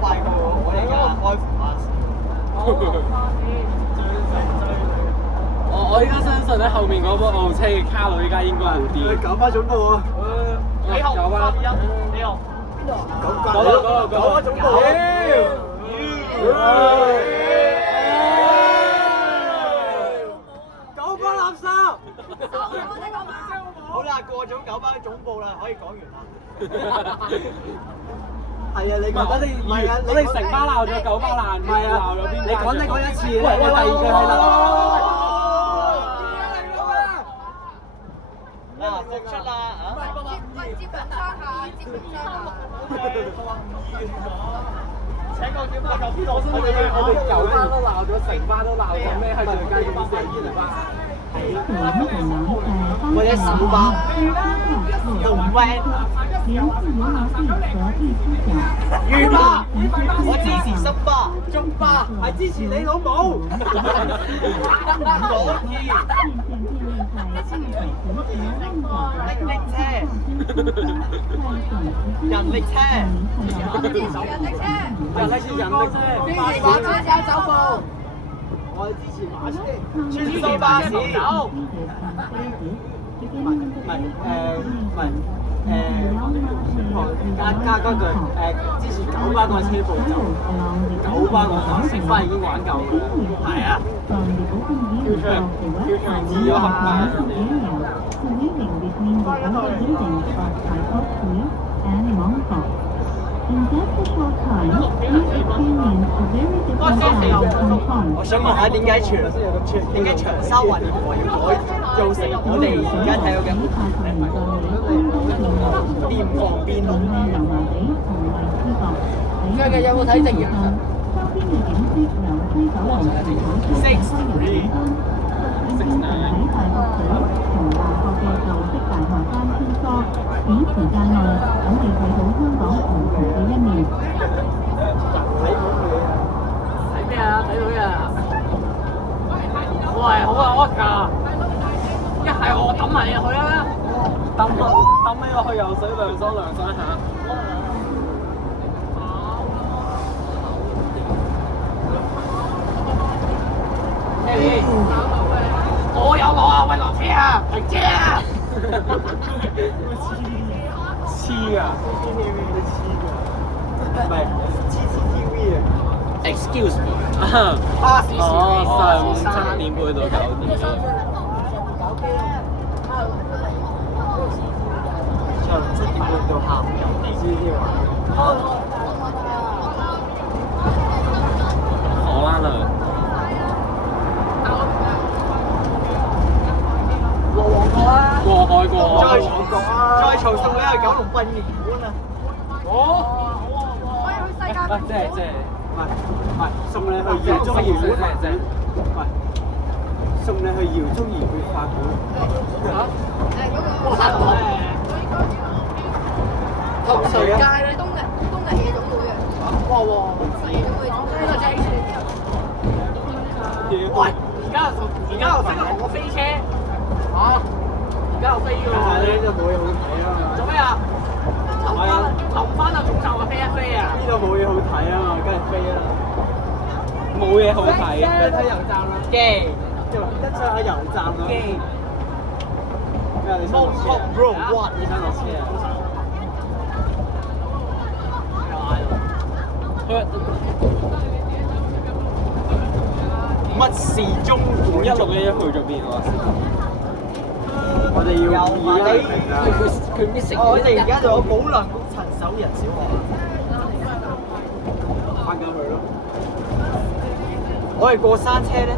快過我而家開巴士。我依家相信咧，後面嗰部澳車嘅卡路依家應該好啲。九巴總部啊！幾號九巴31？幾號？邊度？九巴總部。九巴垃圾。好啦，過咗九巴總部啦，可以講完啦。係啊，你講我哋成巴鬧咗九巴爛，唔係鬧咗邊？你講一次，喂，第二句係啦。嗱，復出啦接文窗下，接文窗下。請個叫巴九邊度？我哋九巴都鬧咗，成巴都鬧咗，咩係最佳公司係二零巴？或者小巴、龍 van、魚巴，我支持新巴、中巴，係支持你老母。人力車，人力車，馬車走步。我支持馬車，穿梭巴士，加嗰句支持九巴個車步走，九巴個成班已經玩夠㗎啦，係啊，跳出嚟自咗合班。我想問下點解長沙灣連河要改造成我哋而家睇到嘅廉航邊路？最近有冇睇正月睇咩啊？睇女啊！喂，好啊，Oscar！一係我抌埋你入去啦，抌你落去游水涼爽下。我有攞啊，喂落車啊，停車啊！黐啊！唔係 CCTV 啊。 Excuse me。巴士上午7點半到9點。上午7點半到下午9點先添啊！荷蘭啊！過海過海。再嘈送你去九龍殯儀館啊！可以去世界盃。即係唔係送你去饒宗頤活法館，唔係送你去饒宗頤活法館。同誰街咧？東日夜總會啊！哇！夜總會呢個真係喂，而家又識得同我飛車嚇？而家又飛㗎但係喎！呢就冇嘢好睇啊嘛！做咩啊？臨翻啊，總站啊飛一飛啊！呢度冇嘢好睇啊嘛，梗係飛啦！冇嘢好睇。一睇油站啦，機一出下油站啦。機咩啊？你想落車啊 ？Bro what？你想落車啊？乜事中161去咗邊啊？我哋要而家嚟明啦。佢唔知食我哋而家仲有保良局陳守仁小學，翻緊去咯。我哋過山車咧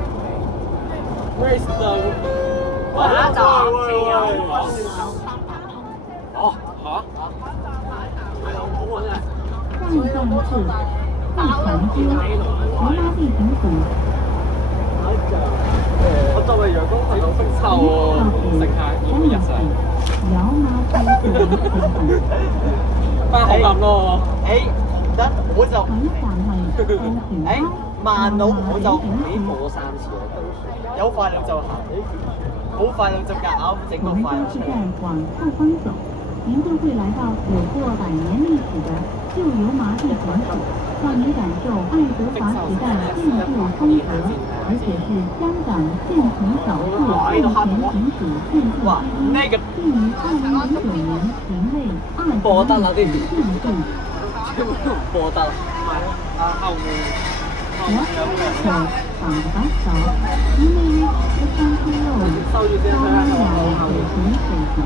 Race the 下一站哦嚇！站站至凤城街罗拉地平谷。我作為陽光朋友識臭喎，食下要唔要日常？姚麻地平谷。翻學咁咯誒唔得，我就下一站係澳田街慢路我就過3次啦，有快樂就行，冇快樂就夾硬整個我们快樂出嚟。就是在往后方走，您就会来到有过100年历史的旧油麻地平谷，让您感受爱德华时代建筑风格，而且是香港现存少数共前平谷建筑之一，建于2009年评为20世纪建筑。播得啦，後面我手绑把手，因为这张肌肉收住先，睇下我後面。水平。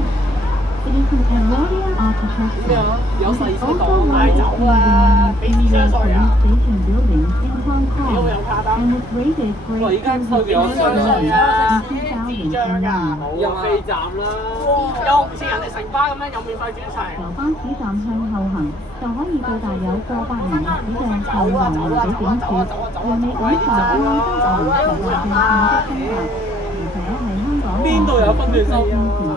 It is an Edwardian architecture. 有細聲 Also 講， lies within the police station building in Hong Kong and was rated Grade 2 in 2009. 入飛站啦。又唔似人哋城巴咁樣有免費轉乘。由巴士站向後行，就可以到達有過百年歷史嘅後環湖水景處，讓你感受觀光周遊同埋嘅建築風格，而且係香港邊度有分段收？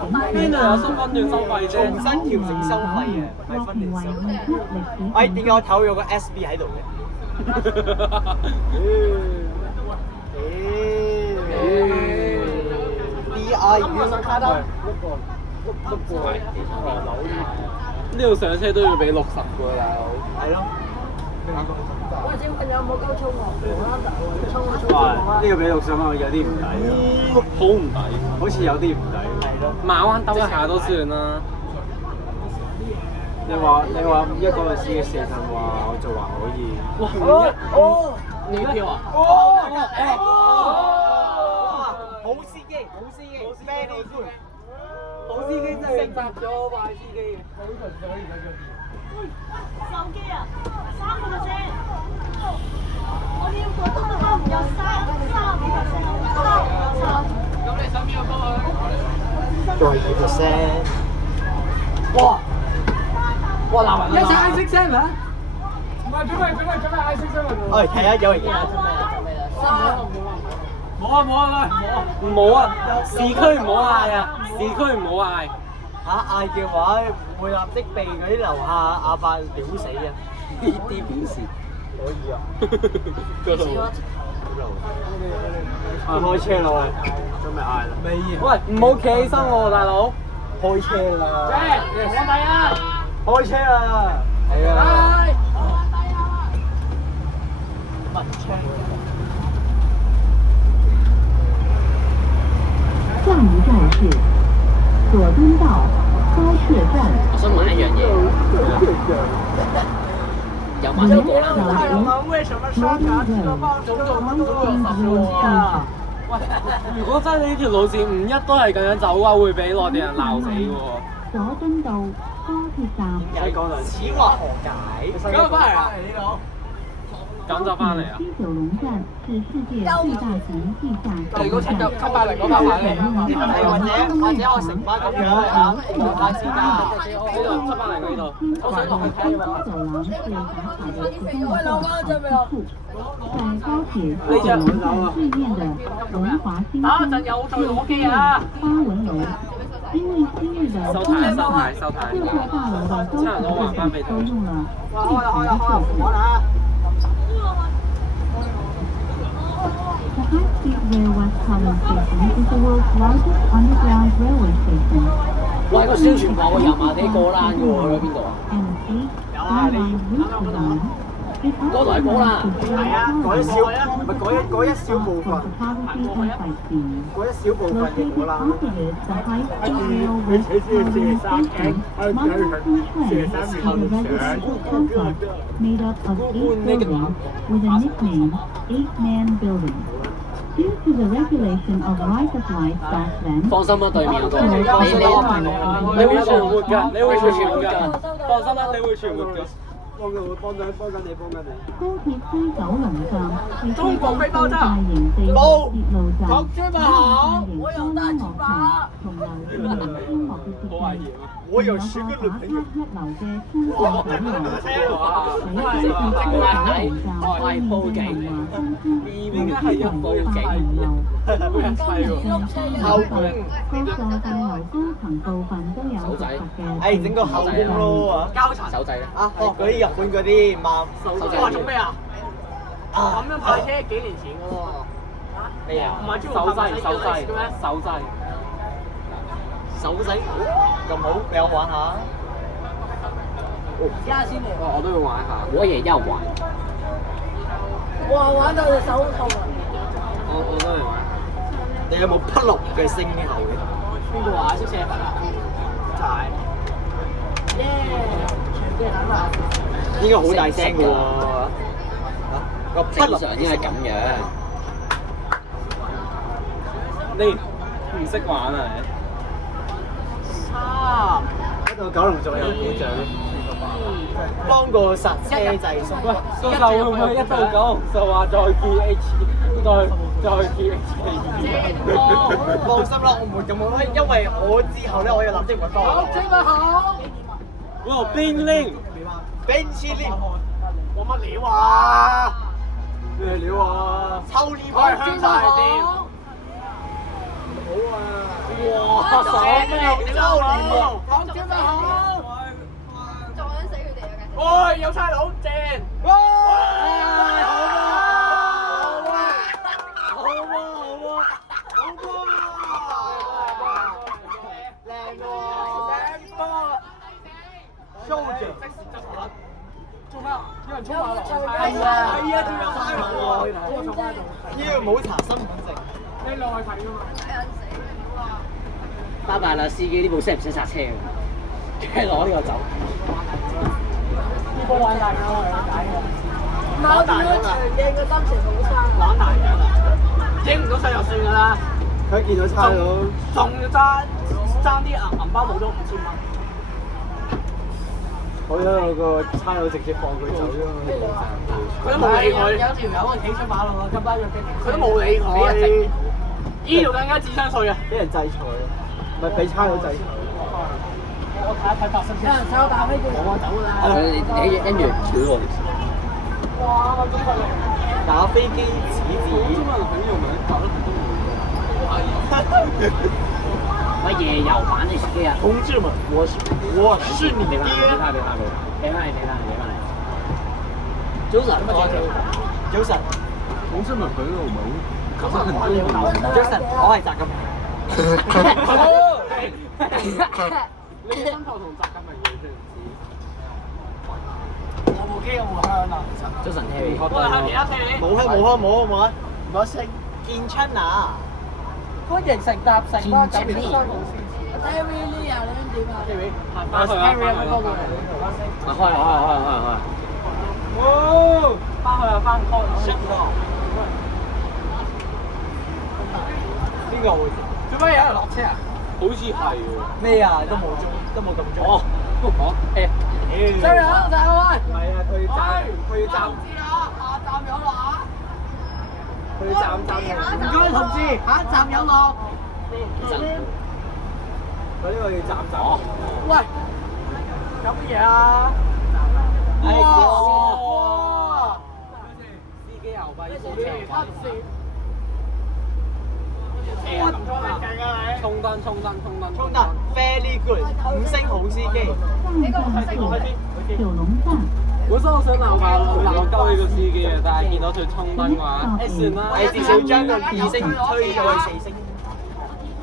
邊度有分段收費啫？重新調整收費啊，唔係獲評為分段收。二級歷史。哎，點解我頭有個 SB 喺度嘅？B.I. 上卡得。呢度上車都要俾60個大佬。係咯。喂，小朋友冇夠衝喎，哇！呢個俾60蚊有啲唔抵啊，好唔抵，好似有啲唔抵。係咯。馬灣兜一下都算啦。你話一嗰陣時嘅時辰話我就話可以。哇！你票啊？好司機，very good。好司機真係搭咗壞司機。手機啊，3%，我要覺得都唔有3%，咁你想邊個幫佢？再2%。哇！哇！男人一齊識聲啊！唔係準備嗌聲聲喎。我嚟睇下有人贏。冇啊！唔好啊！市區唔好嗌啊！市區唔好嗌。嗌嘅話會立即被嗰啲樓下阿伯屌死啊！呢啲表示可以啊。嗰度開車啦喂，準備嗌啦。喂，唔好企起身喎，大佬。開車啦！我咪啊！開車啦！係啊！下一站是佐敦道高鐵站。我想問一樣嘢，有馬車過啦。為什麼沙茶俱樂部總有10如果真係呢條路線唔一都係咁樣走嘅話，會俾內地人鬧死喎。佐敦道高鐵站。喺講兩次話何解？咁就翻嚟啦！咁就翻嚟啊！西九龍站是世界最大型地下如果780嗰班買嚟，或者我成班咁樣嚇，我下次㗎。呢度780呢度。我想落去睇喎。走廊是打卡的普通人住处，在高鐵西九龍站對面的龍華新村有花紋樓。因為今日的公園大樓的高層設備都用了最新的設計。The high-speed railway Tallinn station is the world's largest underground railway station. 喂，個宣傳話我油麻地過欄嘅喎，喺邊度啊？ And eight online route design. 過嚟過啦。係啊，嗰一小唔係嗰一小部分，嗰一小部分嘅果啦。 Opposite the high-speed railway Tallinn station, Motherson Train is a residential complex made up of 8 buildings with a nickname 8-Man Building. Due to the regulation of right of light back then, 放心啦，對面嗰個，你會存活㗎，你會存活㗎，放心啦，你會存活㗎。幫緊你。高鐵西九龍站係中國最大型地鐵路站，有大型音樂場同流線型音樂嘅設計，有個打卡一流嘅村上景樓，喺西鐵西九龍站對面嘅華新村黃之同大銀樓，今日嘅樓房各座大樓高層部分都有獨特嘅整個後宮咯交叉手仔咧。啊！學嗰啲日本嗰啲嘛，哇！做咩啊？咁樣派車幾年前嘅喎。咩啊？唔係專手門派掣車嘅咩？手仔咁好，俾我玩下。而家先嚟。我都要玩下。我也要玩。哇！玩到隻手痛啊！我都嚟玩。你有冇匹綠嘅聲喉嘅？邊個話識射佛啊？就係。應該好大聲嘅喎。個匹綠正常應該係咁樣。你唔識玩啊？一到九龍仲有鼓掌，幫個剎車掣送。喂，到時候會唔會1到9就話再見 H， 再見 HK？ 放心啦，我唔會咁好，因為我之後咧，我要立即揾翻我。好。哇，冰令，冰淇淋，我乜料啊？咩料啊？抽呢我係香大店。好啊！哇！爽咩？周佬，講真咪好。撞撚死佢哋啊！喂，有差佬正。哇！做咩啊？有人衝下樓。係啊，仲有差佬喎。呢個冇查身份證。你落去睇㗎嘛？拜拜啦，司機呢部識唔識剎車㗎？跟住攞呢個走。呢個玩大㗎，我係解嘅。我見到長鏡個心情好差。玩大㗎啦，影唔到相就算㗎啦。佢見到差佬，仲要爭啲銀包冇咗5000蚊。好彩我個差佬直接放佢走啫嘛。佢都冇理佢。有條友企出馬路啊，咁巴咗佢都冇理佢。呢條更加智商稅啊！俾人制裁，唔係俾差佬制裁。我睇一睇發生先。有人手打飛機，我走啦。你跟住跳喎。哇！我中國人打飛機指字。中文很有名，搞得很多人。乜夜遊版你司機啊？同志們，我是你爹。俾翻嚟。早晨，早晨。本身咪佢嗰度冇咁很多人。 Jackson，我係習近平。你嘅身頭同習近平完全唔似。我部機有冇香啊？ Jackson Terry，我係向其他聽你。冇香冇香冇啊冇啊！我姓建春啊！歡迎乘搭城巴九點三號線。Terry 呢啊，你點啊？翻去啊！開。哦，翻去啊！翻開。邊個會？做乜嘢？落車啊？好似係喎。咩啊？都冇咁鐘。哦，誒。收人啊！大開。唔係啊，佢站。下站有落啊！佢站。唔該同志，下一站有落。佢呢個要站。喂，搞乜嘢啊？哇！司機牛逼，衝燈 ，very good， 5星好司機。上站是九龍站。本身我想鬧鳩呢個司機啊，但係見到佢衝燈嘅話，算啦，你至少將個2星推咗去4星。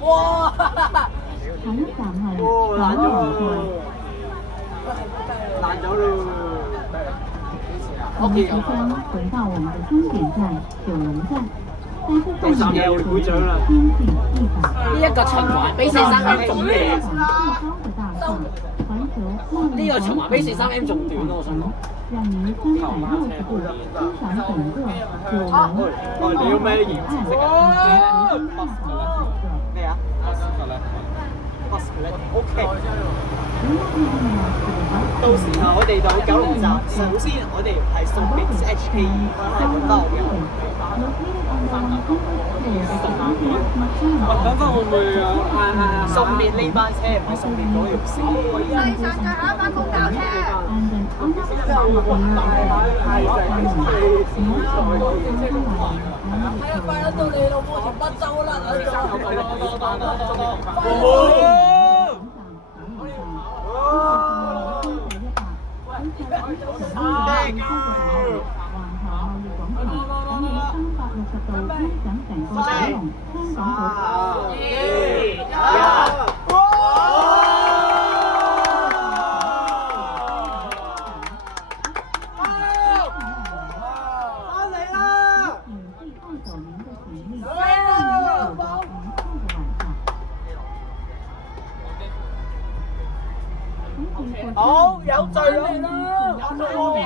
哇！下一站係哦，爛咗咯！我們即將回到我們的終點站九龍站，但是在你的途中邊境地法。呢一個循環比43M 仲短，呢個循環比43M 仲短咯，我想講。讓您360度欣賞整個九龍你要咩顏色咩啊？OK。到時候我哋到九龍站，首先我哋係送俾 HKE， 係咁多嘅。等陣會唔會嗌送別呢班車，唔係送別嗰條線。細上最後一班公交車。係啊，快到你老母田北洲啦！好，有罪啦！有罪喎！